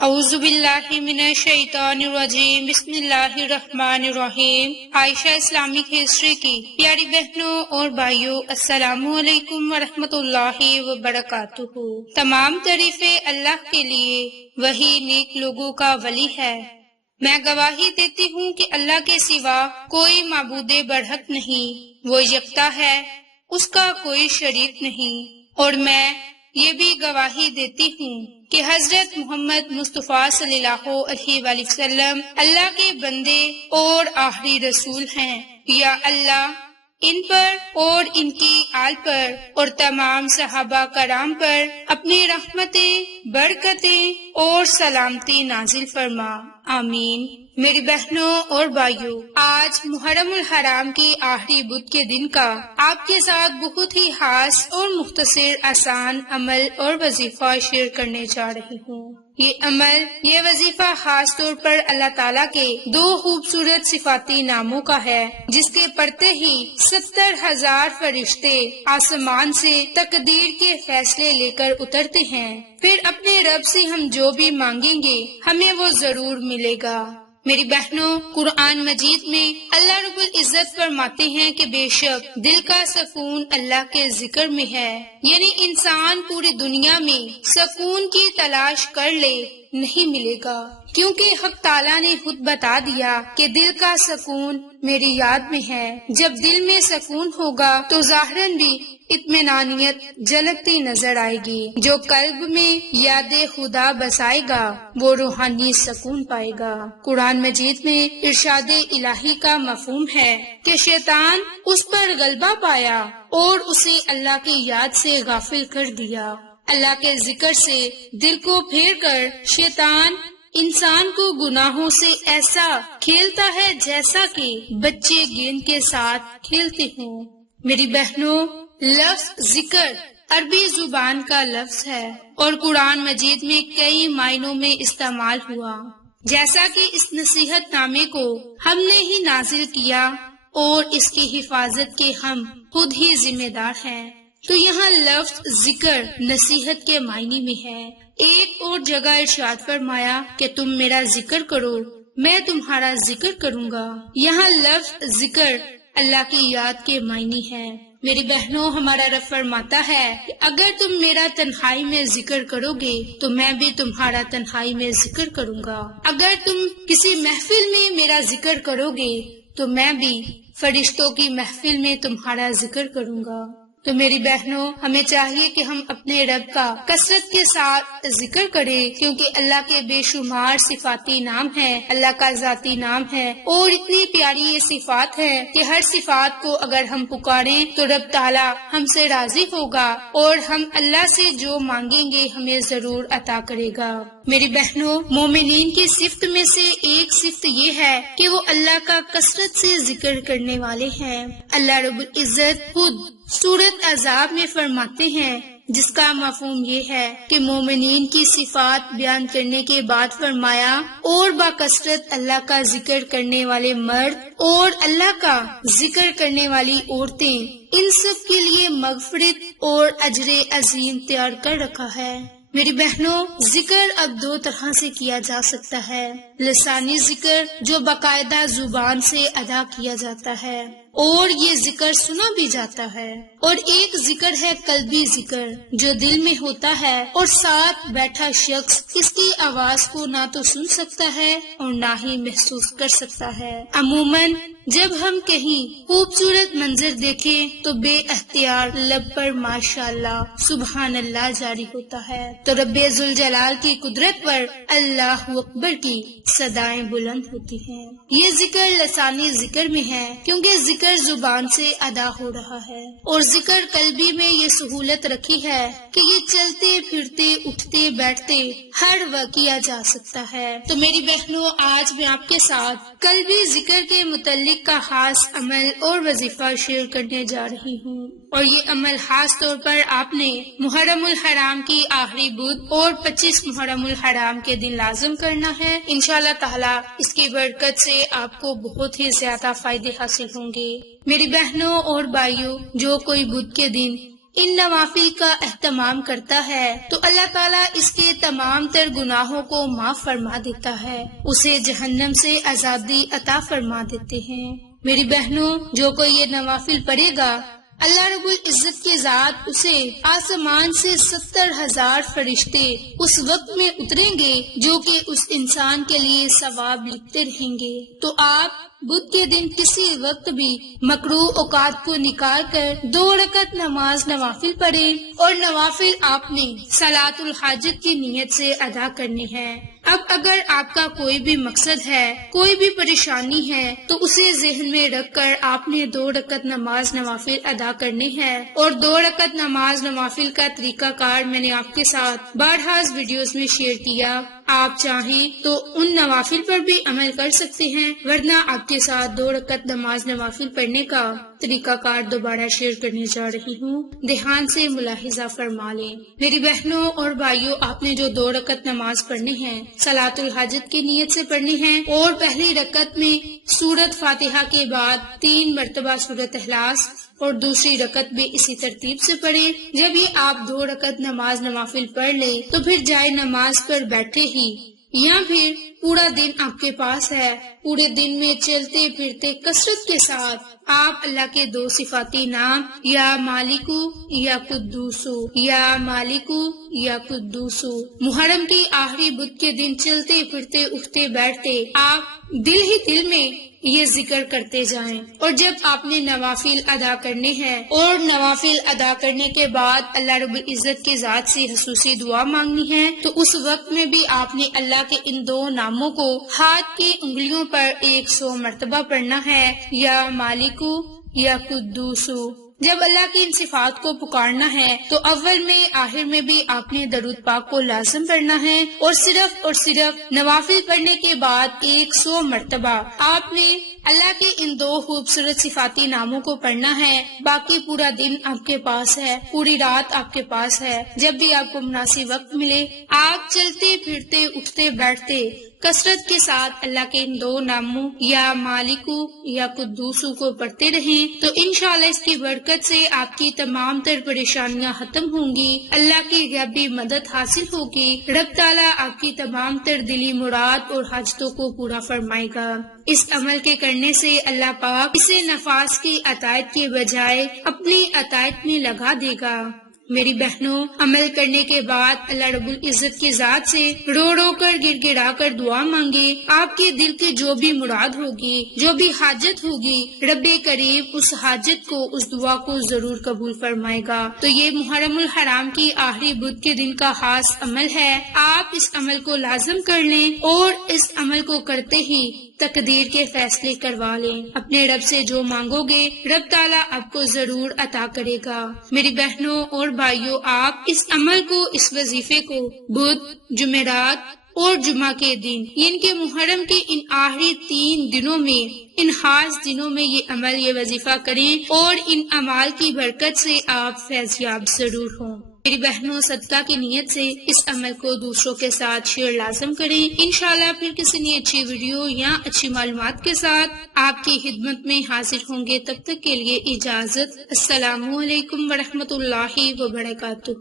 اعوذ باللہ من الشیطان الرجیم، بسم اللہ الرحمن الرحیم۔ عائشہ اسلامک ہسٹری کی پیاری بہنوں اور بھائیوں، السلام علیکم ورحمۃ اللہ وبرکاتہ۔ تمام تعریفیں اللہ کے لیے، وہی نیک لوگوں کا ولی ہے۔ میں گواہی دیتی ہوں کہ اللہ کے سوا کوئی معبود برحق نہیں، وہ یکتا ہے، اس کا کوئی شریک نہیں۔ اور میں یہ بھی گواہی دیتی ہوں کہ حضرت محمد مصطفیٰ صلی اللہ علیہ وآلہ وسلم اللہ کے بندے اور آخری رسول ہیں۔ یا اللہ ان پر اور ان کی آل پر اور تمام صحابہ کرام پر اپنی رحمتیں، برکتیں اور سلامتی نازل فرما، آمین۔ میری بہنوں اور بھائیوں، آج محرم الحرام کی آخری بدھ کے دن کا آپ کے ساتھ بہت ہی خاص اور مختصر آسان عمل اور وظیفہ شیئر کرنے جا رہی ہوں۔ یہ وظیفہ خاص طور پر اللہ تعالیٰ کے دو خوبصورت صفاتی ناموں کا ہے، جس کے پڑھتے ہی 70,000 فرشتے آسمان سے تقدیر کے فیصلے لے کر اترتے ہیں۔ پھر اپنے رب سے ہم جو بھی مانگیں گے ہمیں وہ ضرور ملے گا۔ میری بہنوں، قرآن مجید میں اللہ رب العزت فرماتے ہیں کہ بے شک دل کا سکون اللہ کے ذکر میں ہے، یعنی انسان پوری دنیا میں سکون کی تلاش کر لے نہیں ملے گا، کیونکہ حق تعالیٰ نے خود بتا دیا کہ دل کا سکون میری یاد میں ہے۔ جب دل میں سکون ہوگا تو ظاہراً بھی اطمینانیت جھلکتی نظر آئے گی۔ جو قلب میں یاد خدا بسائے گا وہ روحانی سکون پائے گا۔ قرآن مجید میں ارشاد الہی کا مفہوم ہے کہ شیطان اس پر غلبہ پایا اور اسے اللہ کی یاد سے غافل کر دیا۔ اللہ کے ذکر سے دل کو پھیر کر شیطان انسان کو گناہوں سے ایسا کھیلتا ہے جیسا کہ بچے گیند کے ساتھ کھیلتے ہوں۔ میری بہنوں، لفظ ذکر عربی زبان کا لفظ ہے اور قرآن مجید میں کئی معنوں میں استعمال ہوا، جیسا کہ اس نصیحت نامے کو ہم نے ہی نازل کیا اور اس کی حفاظت کے ہم خود ہی ذمہ دار ہیں۔ تو یہاں لفظ ذکر نصیحت کے معنی میں ہے۔ ایک اور جگہ ارشاد فرمایا کہ تم میرا ذکر کرو، میں تمہارا ذکر کروں گا۔ یہاں لفظ ذکر اللہ کی یاد کے معنی ہے۔ میری بہنوں، ہمارا رب فرماتا ہے کہ اگر تم میرا تنہائی میں ذکر کرو گے تو میں بھی تمہارا تنہائی میں ذکر کروں گا۔ اگر تم کسی محفل میں میرا ذکر کرو گے تو میں بھی فرشتوں کی محفل میں تمہارا ذکر کروں گا۔ تو میری بہنوں، ہمیں چاہیے کہ ہم اپنے رب کا کثرت کے ساتھ ذکر کریں، کیونکہ اللہ کے بے شمار صفاتی نام ہیں، اللہ کا ذاتی نام ہے اور اتنی پیاری یہ صفات ہے کہ ہر صفات کو اگر ہم پکاریں تو رب تعالیٰ ہم سے راضی ہوگا اور ہم اللہ سے جو مانگیں گے ہمیں ضرور عطا کرے گا۔ میری بہنوں، مومنین کی صفت میں سے ایک صفت یہ ہے کہ وہ اللہ کا کثرت سے ذکر کرنے والے ہیں۔ اللہ رب العزت خود سورۃ احزاب میں فرماتے ہیں، جس کا مفہوم یہ ہے کہ مومنین کی صفات بیان کرنے کے بعد فرمایا، اور باکثرت اللہ کا ذکر کرنے والے مرد اور اللہ کا ذکر کرنے والی عورتیں، ان سب کے لیے مغفرت اور اجر عظیم تیار کر رکھا ہے۔ میری بہنوں، ذکر اب دو طرح سے کیا جا سکتا ہے۔ لسانی ذکر جو باقاعدہ زبان سے ادا کیا جاتا ہے اور یہ ذکر سنا بھی جاتا ہے، اور ایک ذکر ہے قلبی ذکر جو دل میں ہوتا ہے اور ساتھ بیٹھا شخص اس کی آواز کو نہ تو سن سکتا ہے اور نہ ہی محسوس کر سکتا ہے۔ عموماً جب ہم کہیں خوبصورت منظر دیکھیں تو بے اختیار لب پر ماشاءاللہ، سبحان اللہ جاری ہوتا ہے، تو رب ذوالجلال کی قدرت پر اللہ اکبر کی صدائیں بلند ہوتی ہیں۔ یہ ذکر لسانی ذکر میں ہے کیونکہ ذکر زبان سے ادا ہو رہا ہے، اور ذکر قلبی میں یہ سہولت رکھی ہے کہ یہ چلتے پھرتے اٹھتے بیٹھتے ہر وقت کیا جا سکتا ہے۔ تو میری بہنوں، آج میں آپ کے ساتھ قلبی ذکر کے متعلق کا خاص عمل اور وظیفہ شیئر کرنے جا رہی ہوں، اور یہ عمل خاص طور پر آپ نے محرم الحرام کی آخری بدھ اور 25 محرم الحرام کے دن لازم کرنا ہے۔ انشاءاللہ تعالی اس کی برکت سے آپ کو بہت ہی زیادہ فائدے حاصل ہوں گے۔ میری بہنوں اور بھائیوں، جو کوئی بدھ کے دن ان نوافل کا اہتمام کرتا ہے تو اللہ تعالیٰ اس کے تمام تر گناہوں کو معاف فرما دیتا ہے، اسے جہنم سے آزادی عطا فرما دیتے ہیں۔ میری بہنوں، جو کوئی یہ نوافل پڑھے گا، اللہ رب العزت کے ذات اسے آسمان سے 70,000 فرشتے اس وقت میں اتریں گے جو کہ اس انسان کے لیے ثواب لکھتے رہیں گے۔ تو آپ بدھ کے دن کسی وقت بھی مکروہ اوقات کو نکال کر 2 رکعت نماز نوافل پڑھیں، اور نوافل آپ نے صلاۃ الحاجت کی نیت سے ادا کرنی ہے۔ اب اگر آپ کا کوئی بھی مقصد ہے، کوئی بھی پریشانی ہے، تو اسے ذہن میں رکھ کر آپ نے 2 رکعت نماز نوافل ادا کرنی ہے۔ اور 2 رکعت نماز نوافل کا طریقہ کار میں نے آپ کے ساتھ بارہا ویڈیوز میں شیئر کیا، آپ چاہیں تو ان نوافل پر بھی عمل کر سکتے ہیں، ورنہ آپ کے ساتھ 2 رکعت نماز نوافل پڑھنے کا طریقہ کار دوبارہ شیئر کرنے جا رہی ہوں، دھیان سے ملاحظہ فرما لیں۔ میری بہنوں اور بھائیوں، آپ نے جو 2 رکعت نماز پڑھنی ہے، صلاۃ الحاجت کی نیت سے پڑھنی ہے، اور پہلی رکعت میں سورۃ فاتحہ کے بعد 3 مرتبہ سورۃ اخلاص، اور دوسری رکعت بھی اسی ترتیب سے پڑھیں۔ جب یہ آپ 2 رکعت نماز نوافل پڑھ لیں تو پھر جائے نماز پر بیٹھے ہی یا پھر پورا دن آپ کے پاس ہے، پورے دن میں چلتے پھرتے کثرت کے ساتھ آپ اللہ کے 2 صفاتی نام یا مالکو یا قدوسو، یا مالکو یا قدوسو، محرم کی آخری بدھ کے دن چلتے پھرتے اٹھتے بیٹھتے آپ دل ہی دل میں یہ ذکر کرتے جائیں۔ اور جب آپ نے نوافل ادا کرنے ہیں، اور نوافل ادا کرنے کے بعد اللہ رب العزت کی ذات سے خصوصی دعا مانگنی ہے، تو اس وقت میں بھی آپ نے اللہ کے ان 2 ناموں کو ہاتھ کی انگلیوں پر 100 مرتبہ پڑھنا ہے، یا مالکو یا قدوسو۔ جب اللہ کی ان صفات کو پکارنا ہے تو اول میں آخر میں بھی آپ نے درود پاک کو لازم پڑھنا ہے، اور صرف نوافل پڑھنے کے بعد 100 مرتبہ آپ نے اللہ کے ان 2 خوبصورت صفاتی ناموں کو پڑھنا ہے۔ باقی پورا دن آپ کے پاس ہے، پوری رات آپ کے پاس ہے، جب بھی آپ کو مناسب وقت ملے آپ چلتے پھرتے اٹھتے بیٹھتے کثرت کے ساتھ اللہ کے ان 2 ناموں یا مالکو یا قدوسو کو پڑھتے رہیں، تو انشاءاللہ اس کی برکت سے آپ کی تمام تر پریشانیاں ختم ہوں گی، اللہ کی غیبی مدد حاصل ہوگی، رب تعالیٰ آپ کی تمام تر دلی مراد اور حاجتوں کو پورا فرمائے گا۔ اس عمل کے کرنے سے اللہ پاک اسے نفاذ کی عطائت کے بجائے اپنی عطائت میں لگا دے گا۔ میری بہنوں، عمل کرنے کے بعد اللہ رب العزت کی ذات سے رو رو کر گر گڑا کر دعا مانگے، آپ کے دل کی جو بھی مراد ہوگی، جو بھی حاجت ہوگی، رب کریم اس حاجت کو، اس دعا کو ضرور قبول فرمائے گا۔ تو یہ محرم الحرام کی آخری بدھ کے دن کا خاص عمل ہے، آپ اس عمل کو لازم کر لیں، اور اس عمل کو کرتے ہی تقدیر کے فیصلے کروا لیں۔ اپنے رب سے جو مانگو گے رب تعالیٰ آپ کو ضرور عطا کرے گا۔ میری بہنوں اور بھائیوں، آپ اس عمل کو، اس وظیفے کو بدھ، جمعرات اور جمعہ کے دن، ان کے محرم کے ان آخری 3 دنوں میں، ان خاص دنوں میں یہ عمل، یہ وظیفہ کریں، اور ان اعمال کی برکت سے آپ فیضیاب ضرور ہوں۔ میری بہنوں، صدقہ کی نیت سے اس عمل کو دوسروں کے ساتھ شیئر لازم کریں۔ انشاءاللہ پھر کسی نئی اچھی ویڈیو یا اچھی معلومات کے ساتھ آپ کی خدمت میں حاضر ہوں گے۔ تب تک کے لیے اجازت۔ السلام علیکم ورحمۃ اللہ وبرکاتہ۔